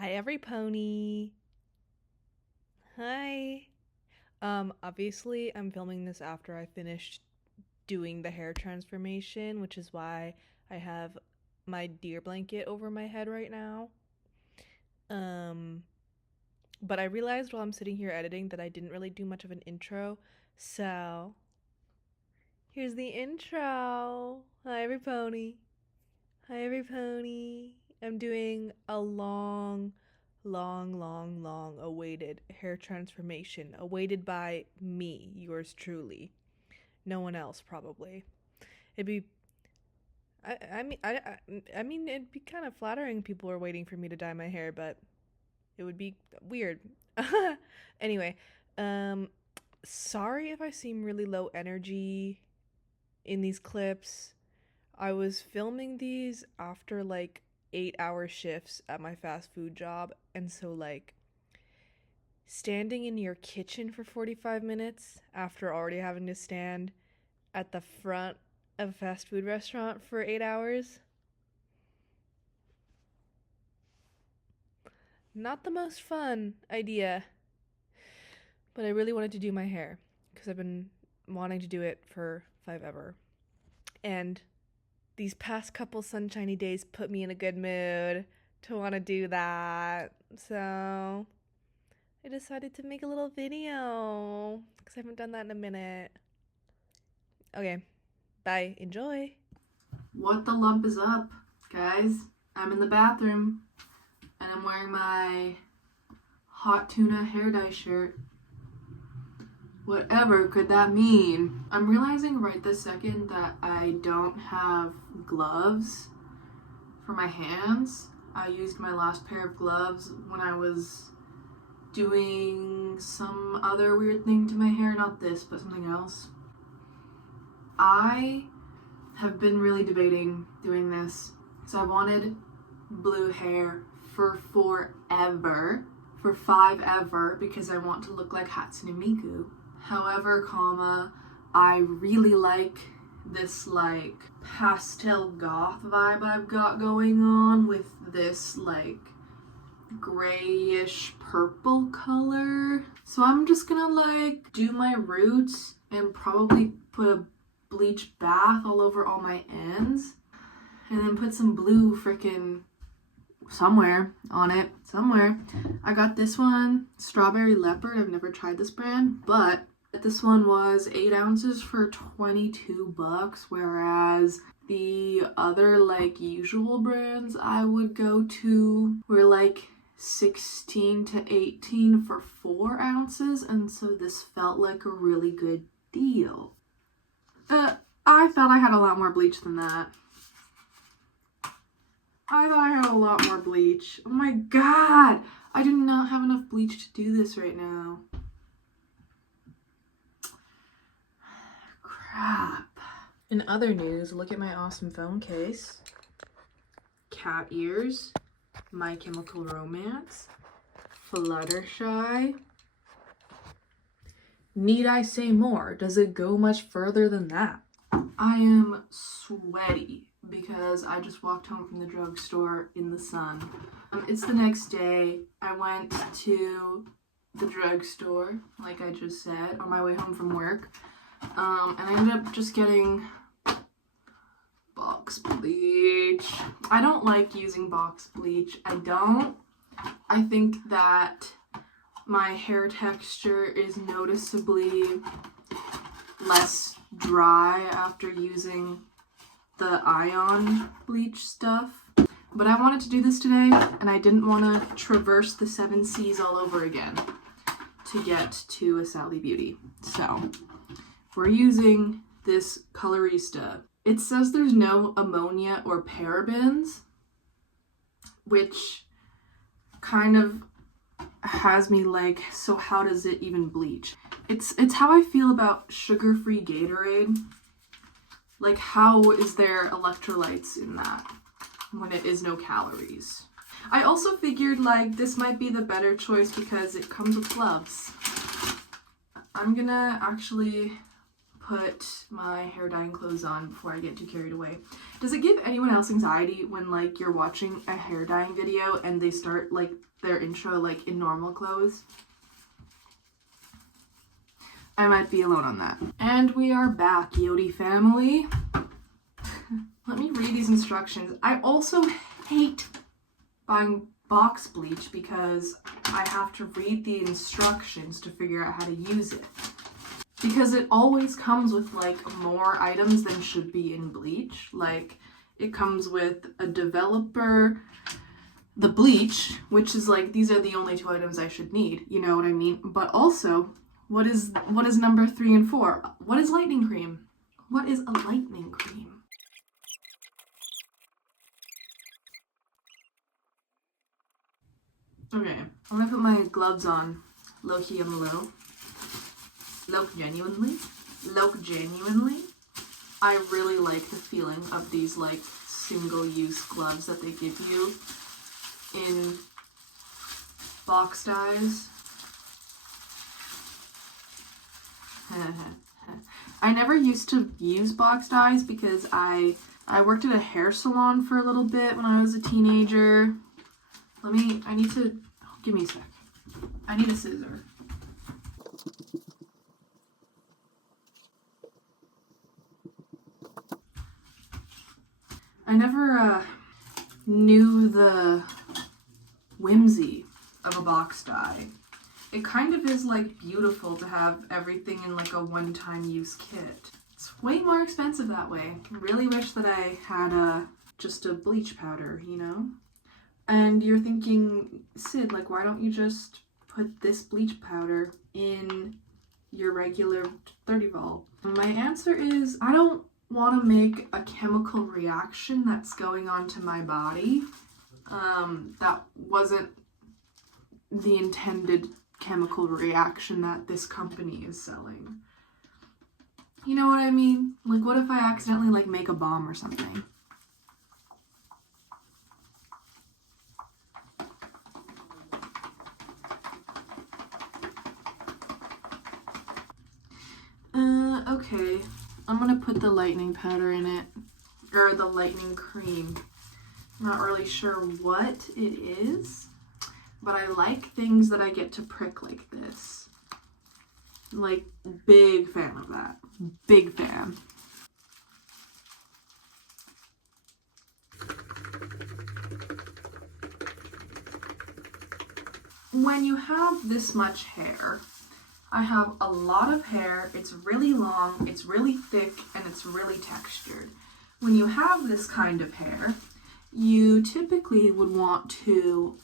Hi, every pony. Hi. Obviously, I'm filming this after I finished doing the hair transformation, which is why I have my deer blanket over my head right now. Um, but I realized while I'm sitting here editing that I didn't really do much of an intro, so here's the intro. Hi, every pony. Hi, every pony. I'm doing a long awaited hair transformation, awaited by me, yours truly. No one else, probably. It'd be, I mean, it'd be kind of flattering. People are waiting for me to dye my hair, but it would be weird. Anyway, um, sorry if I seem really low energy in these clips. I was filming these after like 8-hour shifts at my fast food job, and so like standing in your kitchen for 45 minutes after already having to stand at the front of a fast food restaurant for 8 hours, not the most fun idea. But I really wanted to do my hair because I've been wanting to do it for forever. And these past couple sunshiny days put me in a good mood to want to do that. So I decided to make a little video because I haven't done that in a minute. Okay, bye. Enjoy. What the lump is up, guys? I'm in the bathroom and I'm wearing my hot tuna hair dye shirt. Whatever could that mean? I'm realizing right this second that I don't have gloves for my hands. I used my last pair of gloves when I was doing some other weird thing to my hair. Not this, but something else. I have been really debating doing this. So I wanted blue hair for forever, for 5 ever, because I want to look like Hatsune Miku. However, I really like this like pastel goth vibe I've got going on with this like grayish purple color. So I'm just gonna like do my roots and probably put a bleach bath all over all my ends and then put some blue frickin' somewhere on it. Somewhere. I got this one, Strawberry Leopard. I've never tried this brand, but this one was 8 ounces for $22, whereas the other like usual brands I would go to were like 16 to 18 for 4 ounces, and so this felt like a really good deal. I thought I had a lot more bleach than that. I thought I had a lot more bleach. Oh my god! I do not have enough bleach to do this right now. Crap. In other news, look at my awesome phone case. Cat ears. My Chemical Romance. Fluttershy. Need I say more? Does it go much further than that? I am sweaty because I just walked home from the drugstore in the sun. It's the next day. I went to the drugstore, like I just said, on my way home from work. And I ended up just getting box bleach. I don't like using box bleach. I don't. I think that my hair texture is noticeably less dry after using the ion bleach stuff. But I wanted to do this today, and I didn't want to traverse the 7 seas all over again to get to a Sally Beauty. So we're using this Colorista. It says there's no ammonia or parabens, which kind of has me like, so how does it even bleach? It's how I feel about sugar-free Gatorade. Like, how is there electrolytes in that when it is no calories? I also figured like this might be the better choice because it comes with gloves. I'm gonna actually put my hair dyeing clothes on before I get too carried away. Does it give anyone else anxiety when like you're watching a hair dyeing video and they start like their intro like in normal clothes? I might be alone on that. And we are back, Yodi family. Let me read these instructions. I also hate buying box bleach because I have to read the instructions to figure out how to use it. Because it always comes with like more items than should be in bleach. Like it comes with a developer, the bleach, which is like, these are the only 2 items I should need, you know what I mean? But also, what is number 3 and 4? What is lightning cream? What is a lightning cream? Okay, I'm gonna put my gloves on. Low-key on the low. Genuinely. I really like the feeling of these like single-use gloves that they give you in box dyes. I never used to use box dyes because I worked at a hair salon for a little bit when I was a teenager. Give me a sec. I need a scissor. I never knew the whimsy of a box dye. It kind of is like beautiful to have everything in like a one-time use kit. It's way more expensive that way. I really wish that I had just a bleach powder, you know? And you're thinking, Sid, like, why don't you just put this bleach powder in your regular 30 vol? My answer is, I don't want to make a chemical reaction that's going on to my body. That wasn't the intended chemical reaction that this company is selling. You know what I mean? Like, what if I accidentally, like, make a bomb or something? Okay. I'm gonna put the lightning powder in it. Or the lightning cream. I'm not really sure what it is, but I like things that I get to prick like this. Like, big fan of that. Big fan. When you have this much hair, I have a lot of hair, it's really long, it's really thick, and it's really textured. When you have this kind of hair, you typically would want to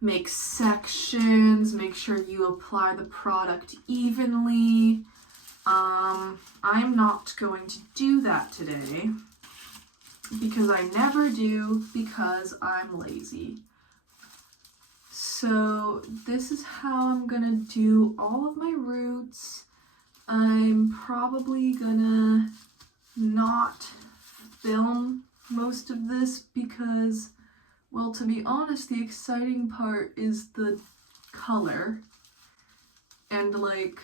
make sections, make sure you apply the product evenly. I'm not going to do that today because I never do, because I'm lazy. So this is how I'm gonna do all of my roots. I'm probably gonna not film most of this because, well, to be honest, the exciting part is the color. And like,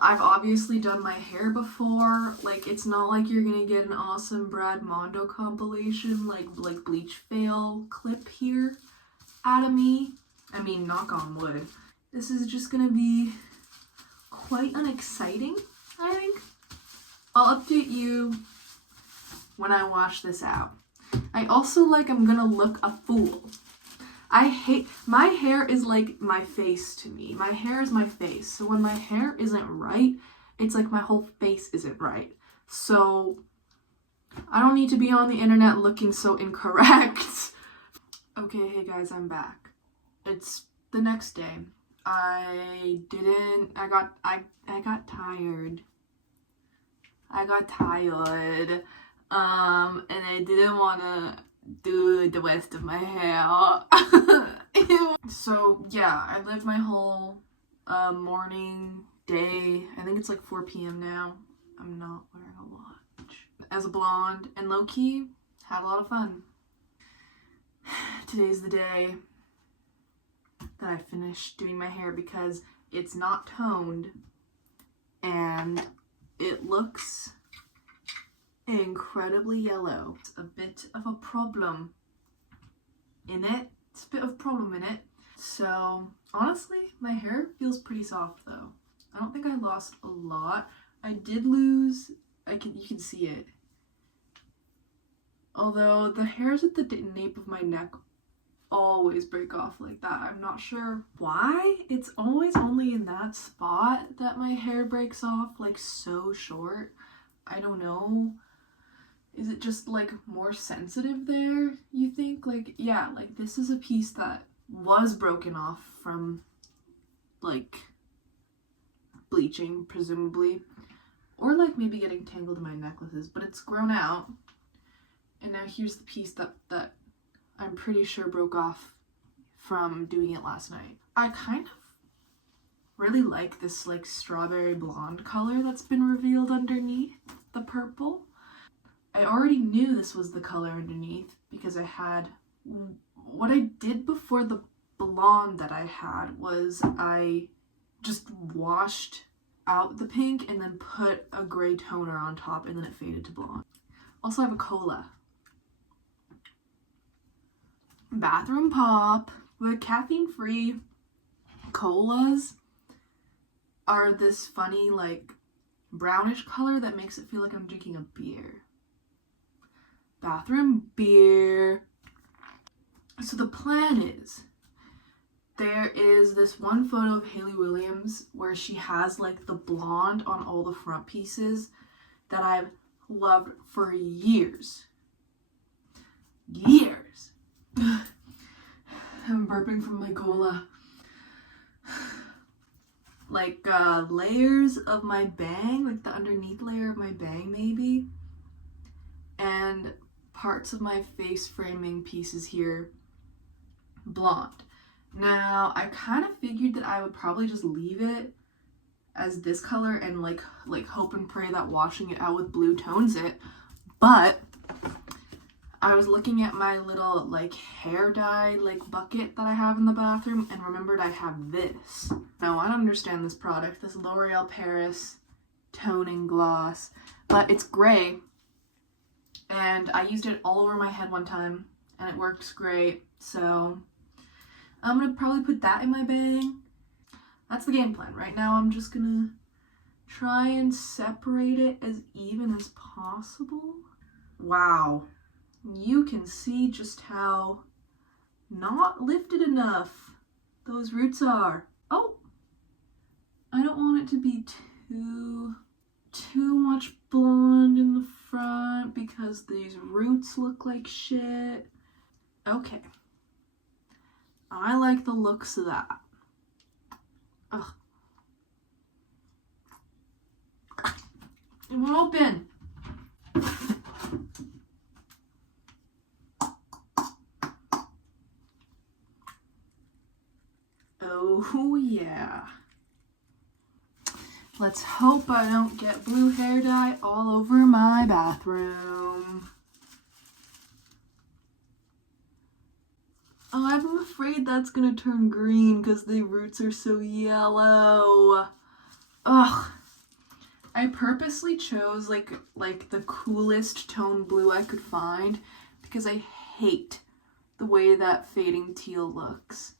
I've obviously done my hair before. Like, it's not like you're gonna get an awesome Brad Mondo compilation like Bleach fail clip here out of me. I mean, knock on wood. This is just gonna be quite unexciting, I think. I'll update you when I wash this out. I also I'm gonna look a fool. My hair is like my face to me. My hair is my face. So when my hair isn't right, it's like my whole face isn't right. So I don't need to be on the internet looking so incorrect. Okay, hey guys, I'm back. It's the next day. I got tired. And I didn't want to do the rest of my hair. So yeah, I lived my whole morning, day, I think it's like 4 p.m. now. I'm not wearing a watch. As a blonde, and low-key, had a lot of fun. Today's the day that I finished doing my hair because it's not toned, and it looks incredibly yellow. It's a bit of a problem in it. So honestly, my hair feels pretty soft though. I don't think I lost a lot. I did lose, you can see it. Although the hairs at the nape of my neck always break off like that. I'm not sure why. It's always only in that spot that my hair breaks off, like so short. I don't know. Is it just like more sensitive there, you think? Like, yeah, like this is a piece that was broken off from like bleaching, presumably, or like maybe getting tangled in my necklaces, but it's grown out. And now here's the piece that I'm pretty sure broke off from doing it last night. I kind of really like this like strawberry blonde color that's been revealed underneath the purple. I already knew this was the color underneath because I had, what I did before the blonde that I had was I just washed out the pink and then put a gray toner on top, and then it faded to blonde. Also, I have a cola. Bathroom pop. The caffeine-free colas are this funny like brownish color that makes it feel like I'm drinking a beer. Bathroom beer. So the plan is, there is this one photo of Hayley Williams where she has like the blonde on all the front pieces that I've loved for years. I'm burping from my cola. Like layers of my bang, like the underneath layer of my bang maybe, and parts of my face framing pieces here blonde. Now I kind of figured that I would probably just leave it as this color and like hope and pray that washing it out with blue tones it, but I was looking at my little like hair dye like bucket that I have in the bathroom and remembered I have this. No, I don't understand this product, this L'Oreal Paris toning gloss, but it's gray and I used it all over my head one time and it works great, so I'm gonna probably put that in my bang. That's the game plan. Right now I'm just gonna try and separate it as even as possible. Wow. You can see just how not lifted enough those roots are. Oh, I don't want it to be too much blonde in the front because these roots look like shit. Okay. I like the looks of that. Ugh. It won't open. Oh yeah. Let's hope I don't get blue hair dye all over my bathroom. Oh, I'm afraid that's gonna turn green because the roots are so yellow. Ugh. I purposely chose like the coolest tone blue I could find because I hate the way that fading teal looks.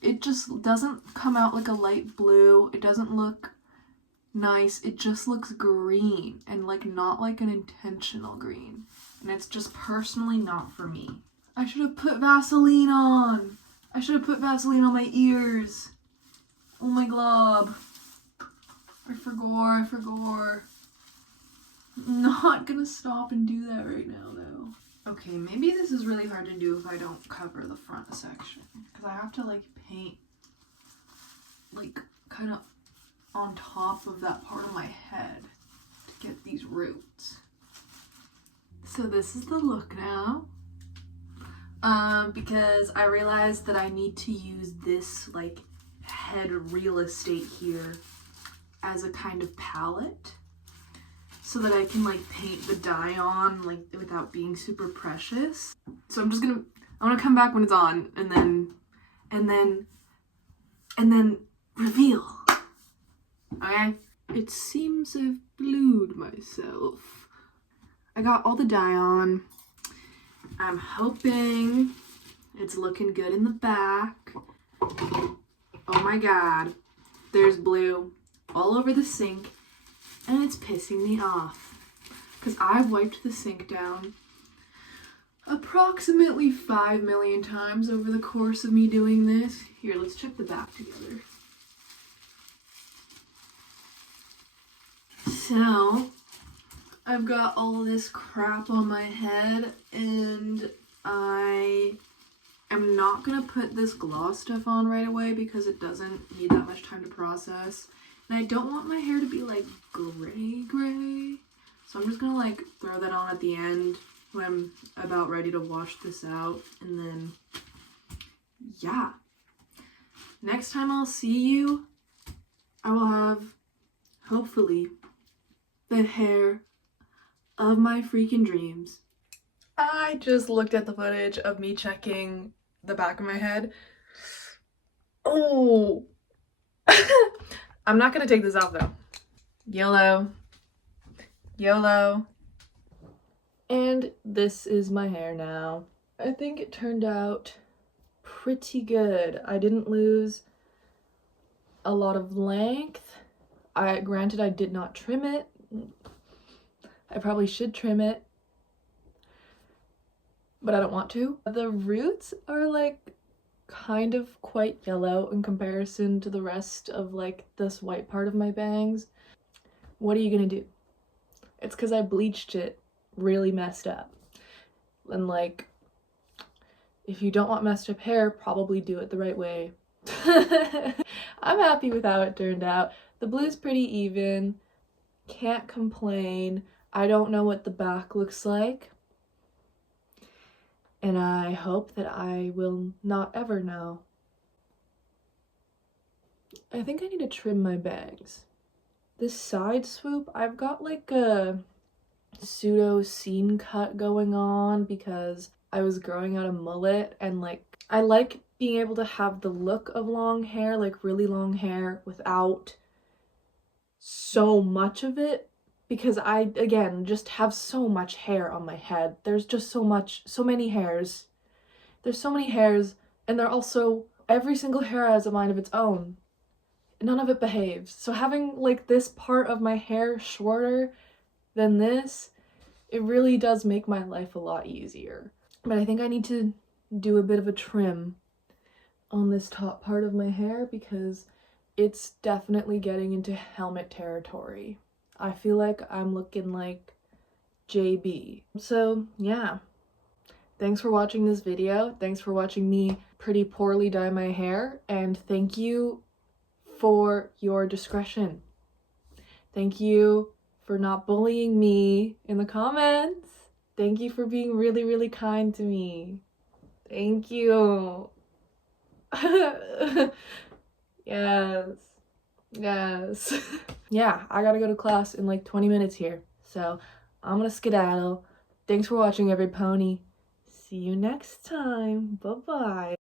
It just doesn't come out like a light blue. It doesn't look nice. It just looks green and like not like an intentional green. And it's just personally not for me. I should have put Vaseline on. I should have put Vaseline on my ears. Oh my glob. I forgot. I'm not gonna stop and do that right now though. Okay, maybe this is really hard to do if I don't cover the front section. Because I have to like paint like kind of on top of that part of my head to get these roots. So this is the look now. Because I realized that I need to use this like head real estate here as a kind of palette so that I can like paint the dye on like without being super precious. So I'm gonna come back when it's on and then reveal. Okay? It seems I've blued myself. I got all the dye on. I'm hoping it's looking good in the back. Oh my god. There's blue all over the sink, and it's pissing me off. Because I've wiped the sink down approximately 5 million times over the course of me doing this. Here, let's check the back together. So, I've got all this crap on my head, and I am not gonna put this gloss stuff on right away because it doesn't need that much time to process. And I don't want my hair to be like gray. So I'm just gonna like throw that on at the end when I'm about ready to wash this out. And then, yeah. Next time I'll see you, I will have, hopefully, the hair of my freaking dreams. I just looked at the footage of me checking the back of my head. Oh! I'm not gonna take this off though. YOLO. YOLO. And this is my hair now. I think it turned out pretty good. I didn't lose a lot of length. Granted, I did not trim it. I probably should trim it, but I don't want to. The roots are like kind of quite yellow in comparison to the rest of like this white part of my bangs. What are you gonna do? It's because I bleached it really messed up. And like, if you don't want messed up hair, probably do it the right way. I'm happy with how it turned out. The blue's pretty even. Can't complain. I don't know what the back looks like. And I hope that I will not ever know. I think I need to trim my bangs. This side swoop, I've got like a pseudo scene cut going on because I was growing out a mullet, and like I like being able to have the look of long hair, like really long hair, without so much of it, because I, again, just have so much hair on my head. There's just so many hairs. There's so many hairs, and they're also, every single hair has a mind of its own. None of it behaves. So having like this part of my hair shorter than this, it really does make my life a lot easier. But I think I need to do a bit of a trim on this top part of my hair because it's definitely getting into helmet territory. I feel like I'm looking like JB. So yeah, thanks for watching this video. Thanks for watching me pretty poorly dye my hair, and thank you for your discretion. Thank you for not bullying me in the comments. Thank you for being really, really kind to me. Thank you. Yes. Yes. Yeah, I gotta go to class in like 20 minutes here. So I'm gonna skedaddle. Thanks for watching, every pony. See you next time. Bye-bye.